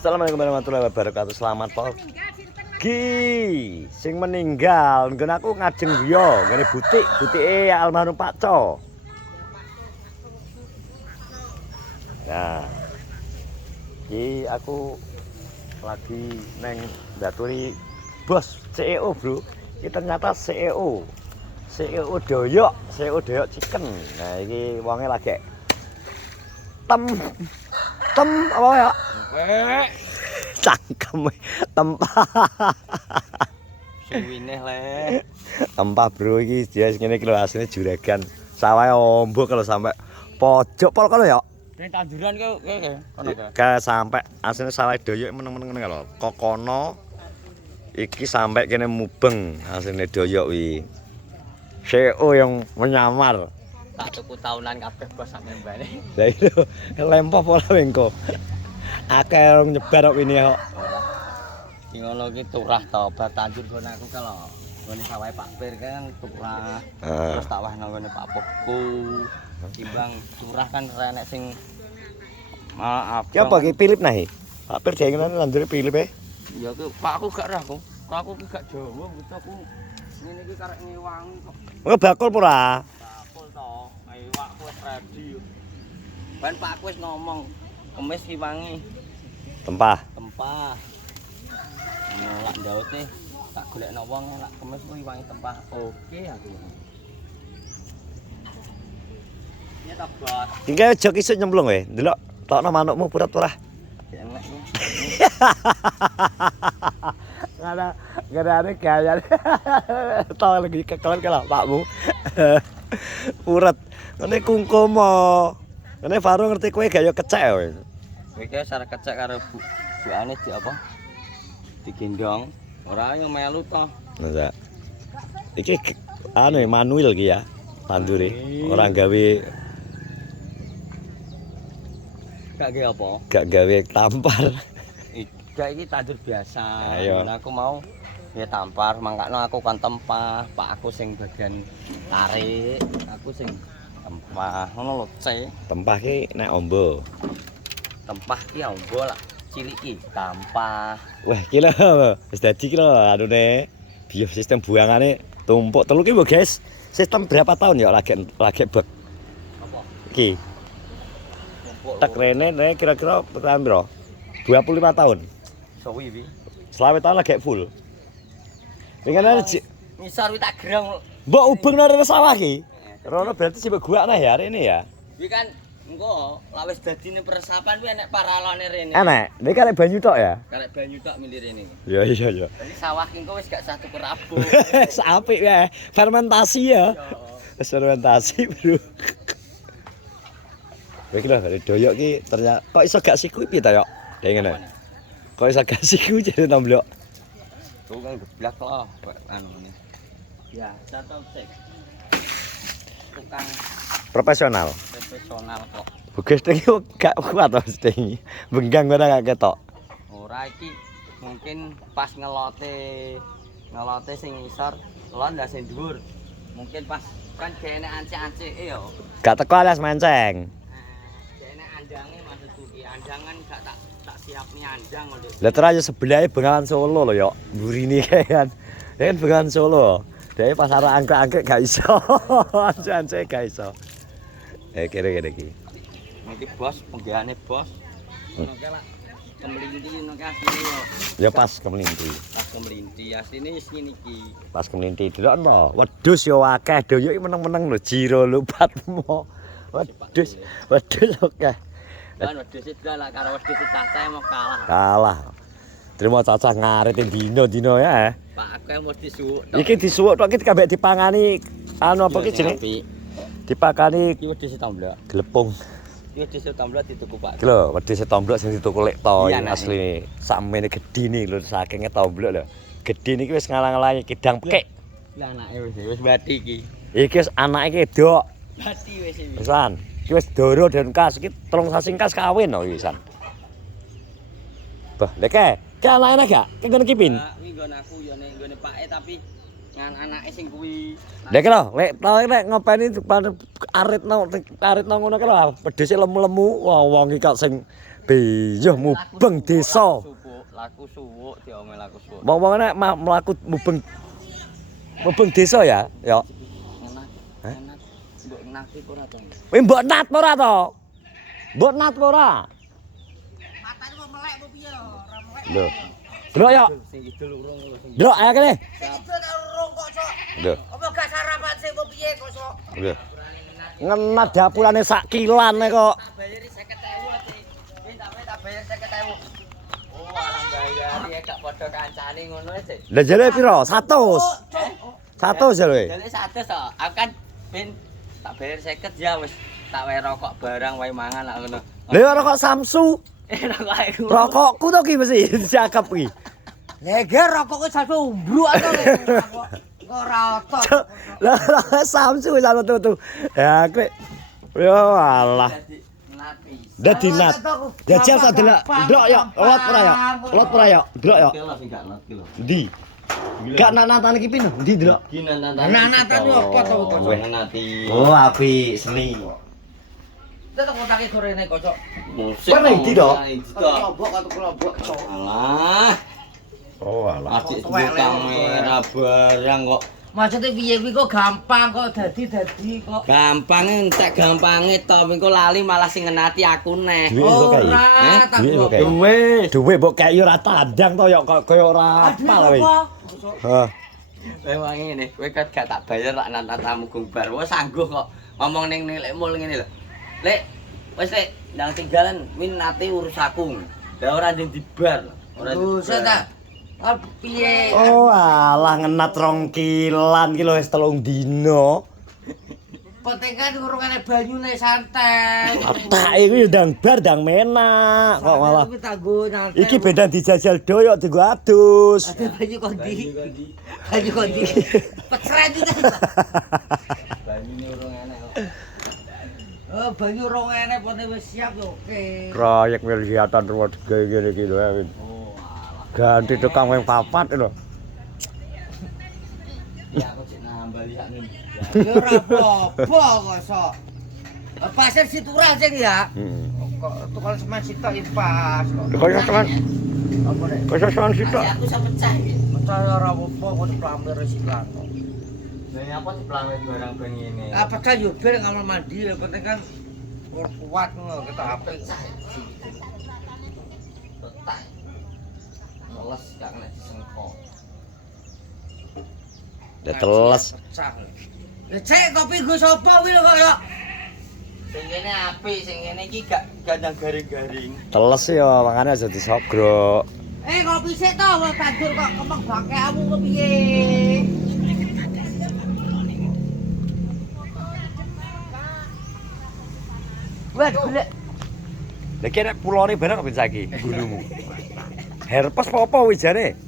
Assalamualaikum warahmatullahi wabarakatuh. Selamat pagi. Sing meninggal nggon aku ngajeng yo, ngene butike almarhum Pak Co. Nah. Iki aku lagi neng ndaturi bos CEO, Bro. Iki ternyata CEO. CEO Doyok Chicken. Nah, iki wonge lagi tem apa ya? Cangkem tempah. Suwine le. Tempah Bro iki jelas ngene iki lho asline juragan. Sawahe ombo kalau sampai pojok pol kono ya. Ning tanduran kono Ka sampai asline sawahe doyok meneng-meneng ngene lho. Kokono iki sampai kene mubeng asline doyok wi. CEO yang menyamar. tak tuku tahunan kabeh bos sak mbane. Lah itu lempoh pola wengko. Akeh nyebar kok ini kok. Ki ngono ki turah to obat tanjur nggon aku kalau nggone sawahe Pak Pir kan turah. Terus tak wehno ngene Pak Pokku. Timbang turah kan renek sing maaf. Ya apa ki Philip nahi? Pak Pir jenengan landure Philip e. Ya ku Pak aku gak roh aku. Aku ki gak Jawa gitu aku. Ngene iki karek ngewangi kok. Oh bakul pura. Bakul to. Iwakku wis ready. Ban Pak wis ngomong kemis ki wangi. Tempah. Lak ndaut nih tak golekno wong lak kemis kuwi wangi tempah. Oke aku. Ya ta bos. Iki aja isuk nyemplung we. Ndelok tokno manukmu pura-pura. Enak nih. Gak ada gaya. Tau lagi kekelan kalau pakmu. Uret. Ngene kungkumo. Ngene Faro ngerti kowe gaya kecek kowe. Iki sare kecek karo buane di apa? Digendong. Ora yang melu to. Nah, iki anu manual iki ya. Tandure. Ora gawe Gak gawe tampar. Gak iki tandur biasa. Ayo. Nah, aku mau ya tampar, mangkakno aku kan tempah, Pak aku sing bagian tarik, aku sing tempah. Ngono lho, C. Tempah ki nek ombo. Tempah ki ombo lah. Cilik ki tampah. Wah, ki lho wis dadi ki lho anune biosistem buangane tumpuk telu ki lho, guys. Sistem berapa tahun ya lagi bek. Apa? Iki. Tak rene kira-kira berapa bro? 25 tahun. Suwi wi. Selawe tahun lagi full. Pengen Misar wi tak gerang. Mbok ubeng nang sawah ki. Rono berarti sih gua ana ya hari ini ya. Wi kan engko lak wis dadine peresapan kuwi enek paralone rene. Enek, iki karek banyu tok ya. Karek banyu tok milih rene. Ya iya ya. Jadi sawah ki engko wis gak satu kerabu. Apik ya, fermentasi ya. Fermentasi, Bro. Iki lho doyok ki ternyata kok iso gak siku piye ta yo? Ya ngene. Kok iso gak siku jare tomblok. Tuh kan geblak lah anu ini. Ya, satu cek. Tukang Profesional. kok. Buges iki gak kuat to sting. Benggang ora gak ketok. Ora iki mungkin pas ngelote sing ngisor, lon ndak sing dhuwur. Mungkin pas kan kene ancek-anceke yo. Gak teko alias manceng. Kene andange maksudku ki andangan gak tak siap nih andang ngono. Lah terus sebelahe Bengawan Solo lho yo. Mburine kan. Ya kan Bengawan Solo. Dhewe pas arek angkrek-angkrek gak iso. Ancek gak iso. Kira-kira iki. Iki bos, penggahane bos. Ngono ke lak kemelinti ngono ke asline yo. Ya pas kemelinti. Pas kemelinti asline wis ngene iki. Pas kemelinti delok to. Wedhus yo akeh, doyok iki meneng-meneng lho, jiro lupatmu. Wedhus akeh. Kan wedhus itu lah karo wedhus cacah mau kalah. Kalah. Terima cacah ngarit dino ya. Pak aku yang mesti suwuk. Iki disuwuk tok iki kabeh dipangani anu apa ki jenenge? Dipakani Iki wedhus tomblok. glepung. Iki wedhus tomblok dituku Pak. Iki lho, wedhus tomblok sing dituku lek to Iya, asli. Sakmene gedine lho sakenge tomblok lho. Gedhe niki wis ngalang-alangi kidang pekik. Lah anake wis mati iki. Iki wis anake kedok. Mati wis iki. Wisan. Iki wis doro dan kas iki 3 sasingkas kawin lho wisan. Bah, lek ki anake gak? Ki ngono ki pin. Kuwi nggon aku ya ning nggone pake tapi ngan anake sing kuwi. Lek lho, lek ngopeni arit nang ngono ki lho, pedhese lemu-lemu wong iki kok sing Biyuh mubeng desa. Laku suwuk diomel laku suwuk. Wong-wong nek mlaku mubeng desa ya, ya. Enak. Hah? Enak. Mbok nasi ora to. Kowe mbok nat apa ora to? Mbok nat apa ora? Matane kok melek apa piye lho, ora melek. Lho. Delok yo. Sing kidul urung lho sing. Delok ayo kene. Sing itu ta urung kok, Sok. Lho. Apa gak sarapan sih apa piye kok, Sok? Lho. Ngenat dapurane sak kilane kok. Bayari 50.000 ati. Wis tak bayar 50.000. Oh, alang bayar ya gak padha kancane ngono ae. Lah jare piro? 100. 100 jare. Jadi 100 to. Aku kan ben tak bayar 50 ya wis tak wae rokok barang wae mangan lah ngono. Lha rokok Samsu. Rokok aku. Rokokku to ki mesti dianggap ki. Leger rokokku sampe umbruk ato kok. Ora otot. Lah rokok Samsu wis ana tutu. Ya kowe. Yo alah. Dadi nat. Jajal tak delok. Delok yo. Lot ora yo. Lot ora yo. Delok yo. Kilo sing gak not kilo. Ndi? Gak nat-natan iki pino? Ndi delok? Ki natan. Natan yo apa to kok? Weh nati. Oh, api seni. Tetep ngutake gorene kok, Sok. Musik. Mana iki, Dok? Kelompok karo kelompok, Sok. Alah. Oh, alah. Adik duwe kamera barang kok. Maksudnya piye kuwi kok gampang kok dadi kok. Gampang entek gampange to mengko lali malah sing ngenati aku neh. Duwe kok kae. Ora, tak Duwe kok kae. Duwe. Duwe mbok kae yo ora tandang to yo kaya ora apal kowe. Hah. Kowe wae ngene, kowe kan gak tak bayar tak nata tamu gumbar. Wes sangguh kok ngomong ning lek mul ngene lho. Lek wis lek ndang tinggalan minati urus aku. Lah ora ndeng dibar. Ora Dosa ta. Ah piye? Oh, alah ngenat 2 kilan ki lho wis 3 dina. Penting kan urung ana banyune santai. Atake kuwi ndang bar ndang menak kok malah. Iki tanggo nyantai. Iki beda dijajal doyok dienggo adus. Ada banyu kondi. Banyu kondi. Pecret itu. banyune urung enek kok. Oh, banyu rong enek pote wis siap yo oke. Proyek miliatan rumah gawe ngene iki lho. Oh, alah. Ganti tukang wing papat lho. Ya aku cek nambah lihat nih. Yo ora apa-apa kok, Sok. Pasir Siturah sing ya. Heeh. Kok tukang semen sitok iki pas kok. Kaya teman, Apa nek? kaya sowan sitok. Aku iso pecah iki. Percaya ora apa-apa kok dipamer resikoan kok. Lah apa diplamet barang ben ngene. Apa kan yo ben ngamal mandi, yang penting kan kuat ngono kita apik. Tetak. Moles gak kena disengkok. Ya teles. Pecah. Lah cek kopi nggo sapa kuwi lho kok ya. Sing kene apik, sing kene iki gak gandang garing-garing. Teles ya makane aja disogrok. Kopi sik to, wong banjur kok kemeng bakekmu kok piye? Wah, golek. Lah kene pulone bareng kok ben saiki gunungmu. Herpes apa wijane?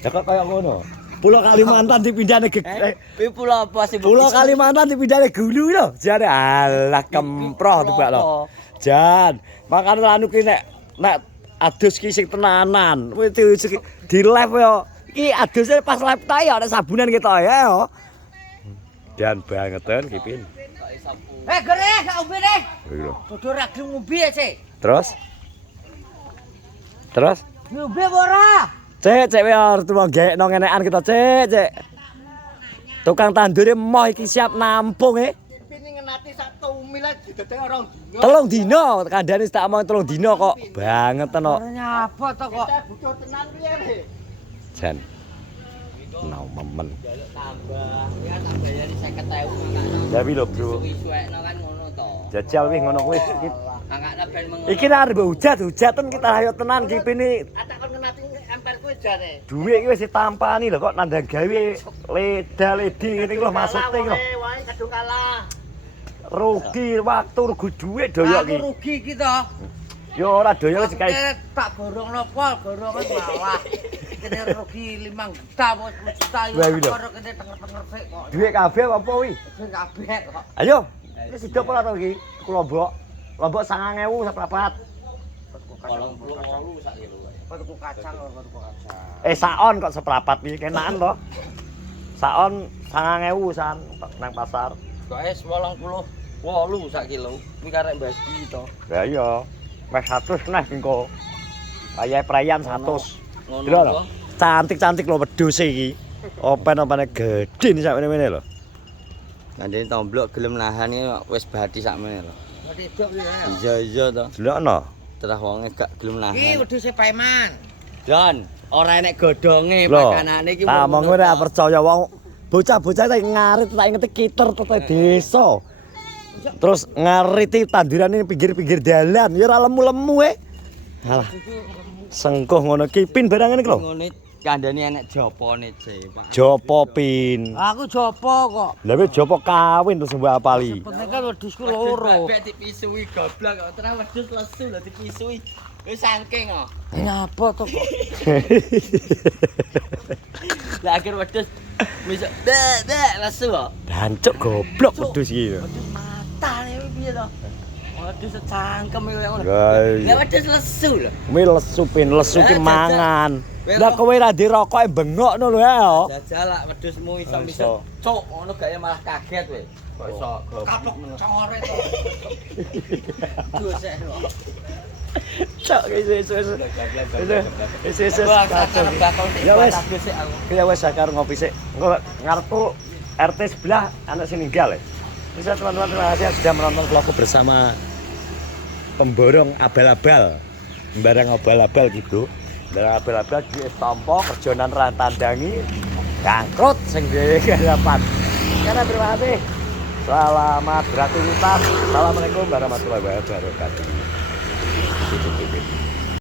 Ya kok kaya ngono. Pulau Kalimantan dipindahne Kuwi pulau apa sih? Pulau Kalimantan dipindahne gulu lho. Jane alah kemproh tebak lho. Jan, makane anu ki nek adus ki sing tenanan. Kuwi di live yo. Iki adusnya pas live ta ya ana sabunan kita ya yo. Jan bangeten ki pin. Gere, gak umbi deh. Kuwi lho. Dodo ra gelem ngombe ya, Cek. Terus? Terus? Ngombe apa ora? Cek harus tuh gekno ngenekan kita cek. Tukang tandure moh iki siap nampung Pini ngenati 1 mil dideteng orang dino. 3 dina kandhane tak mau 3 dina kok banget to. Nyapa to kok? Butuh tenan piye, Jan. Nemen. Jaluk tambah. Ya tak bayari 50.000 Tapi lho, Bro. Isu-isuekno kan ngono to. Jajal wis ngono kuwi. Angkatna ben mengono. Iki nek arep hujat-hujatan kita ayo tenan ki pini Atak kon ngenati emper kuwi jane. duwe iki wis ditampani lho kok nandang gawe leda-ledi ngene iki lho maksude iki lho. Wae kadung kalah. Rugi waktu rugi dhuwit doyok Aku iki. rugi iki to. Yo ora doyok sik kae. Tak borongno pol, borongan malah. Kene rugi 5 juta apa 10 juta yo. Wah, iya. Karo kene tenger-tenger sik kok. Duit kabeh apa kuwi? Sing kabeh kok. Ayo. Wis hidup ora to iki? Kelompok. Kelompok 9.000 seprapat. 88 sak kilo. Tuku kacang kok tuku kacang. Saon kok seprapat iki kenakan to. Saon 9.000 san nang pasar. Kok es 88 sak kilo. Kuwi karek mbagi to. Lah iya. Wes 100 nah engko. Kayak perayaan 100. Ngono Lho, apa? cantik-cantik lho wedhus iki. Open-opene gedhe nih sak meneh lho. Ngandani tomblok gelem nahan iki wis bati sakmene lho. Wedok ya. Iya to. Delokno. Terus wonge gak gelem nahan. Iki wedhuse Paiman. Don, ora enek godhonge Lho, pakanane iki. tak omong kowe ora percaya wong bocah-bocah tak ngarit tak ingeti kiter tete desa. Terus ngariti tanduran ini pinggir-pinggir dalan, ya ora lemu-lemu Alah. Sengkuh ngono ki pin barang ngene iki lho. Ngene kandhane enek jopone, Ce, Pak. Jopo pin. Aku jopo kok. Lah kowe jopo kawin terus mbok apali. Penting kan wedhusku loro. Bebek dipisui goblok kok terus wedhus lesu lho dipisui. Wis saking kok. Nyapa to kok? Lah akhir wedhus misuk lesu kok. Dancuk goblok wedhus iki. Wedhus matane piye to? Wedhus secangkem koyo ngono. Lah Lah wedhus lesu lho. kuwi lesu pin, lesu ki Eh, mangan. jajal. Lah kowe ra dirokoke bengokno lho ya. Jajal lak wedhusmu iso Iso. misuk. Cuk, ngono gaya malah kaget kowe. Kok iso Kapok core to. gosek lho. Cok wis. Wah, Kacau. kakak bakal Ya wes. gosek aku. Ya wes sakar ngopi sik. Engko ngarepku RT sebelah anak sing ninggal. Bisa teman-teman terima kasih sudah menonton vlogku bersama pemborong abal-abal. Barang abal-abal gitu. Barang abal-abal di estompo kerjonan ra tandangi kangkrut sing garapan. Karena terima kasih. Selamat beraktivitas. Assalamualaikum warahmatullahi wabarakatuh.